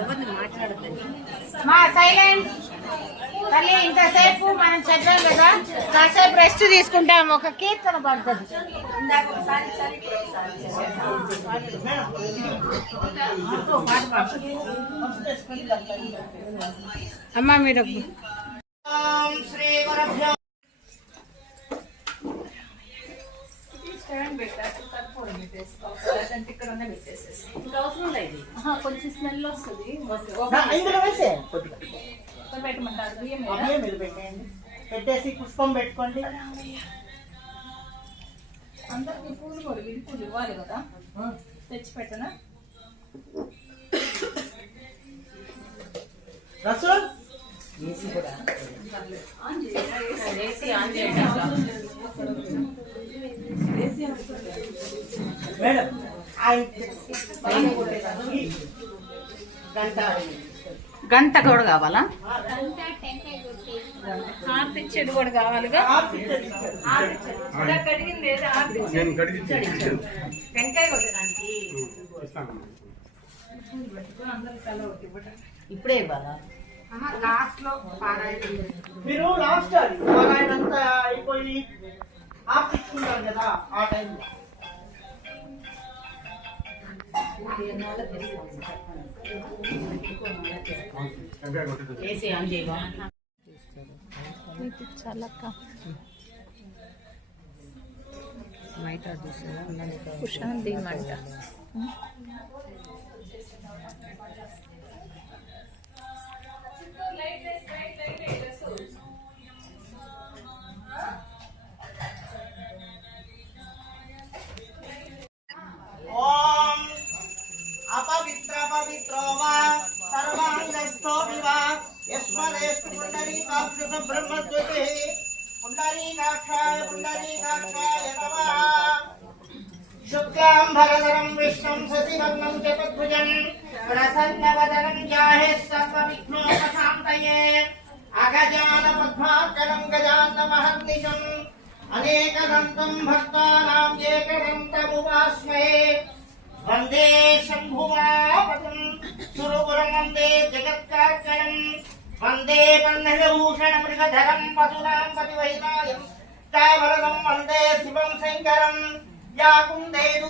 ఎవరిని మాట్లాడద్దని మా సైలెంట్ తల్లి. ఇంతసేపు మనం చదివాం కదా, కాసేపు రెస్ట్ తీసుకుంటాం. ఒక కీర్తన పడుతుంది. అమ్మా మీరు కొంచెం స్మెల్ వస్తుంది. పెట్టేసి పుష్పం పెట్టుకోండి. అందరికి పూలు కూడా విడిపూలు ఇవ్వాలి కదా, తెచ్చి పెట్టనా? రసూల్ మేడం గంట కూడా కావాలా? హారతి ఇచ్చేది కూడా కావాలిగా. కడిగింది వెంకాయ కొట్టడానికి ఇప్పుడే ఇవ్వాలా? లాస్ట్ లో మీరు లాస్ట్ పారాయణ అంతా అయిపోయి ఆపించుకుంటారు కదా, ఆ టైంలో కుషాంతి మంట. పవిత్రో వా సర్వాంగస్థో వివా యస్మదేస్తు పుండరీకాక్ష బ్రహ్మద్వతే పుండరీకాక్షాయ నమః. శుక్లాంబరధరం విష్ణుం శశివర్ణం చతుర్భుజం ప్రసన్నవదనం ధ్యాయే సర్వవిఘ్నోపశాంతయే. అగజాన పద్మార్కణం గజాన్నమహర్నిశం అనేకదంతం భక్తానాం ఏకదంతముపాస్మహే. వందే శంభుమాపదం సురగురం వందే జగత్కార్కణం వందే పన్నగభూషణ మృగధరం పశూనాం పతివైనాయం కావలదం వందే శివం శంకరం. యా కుందేదు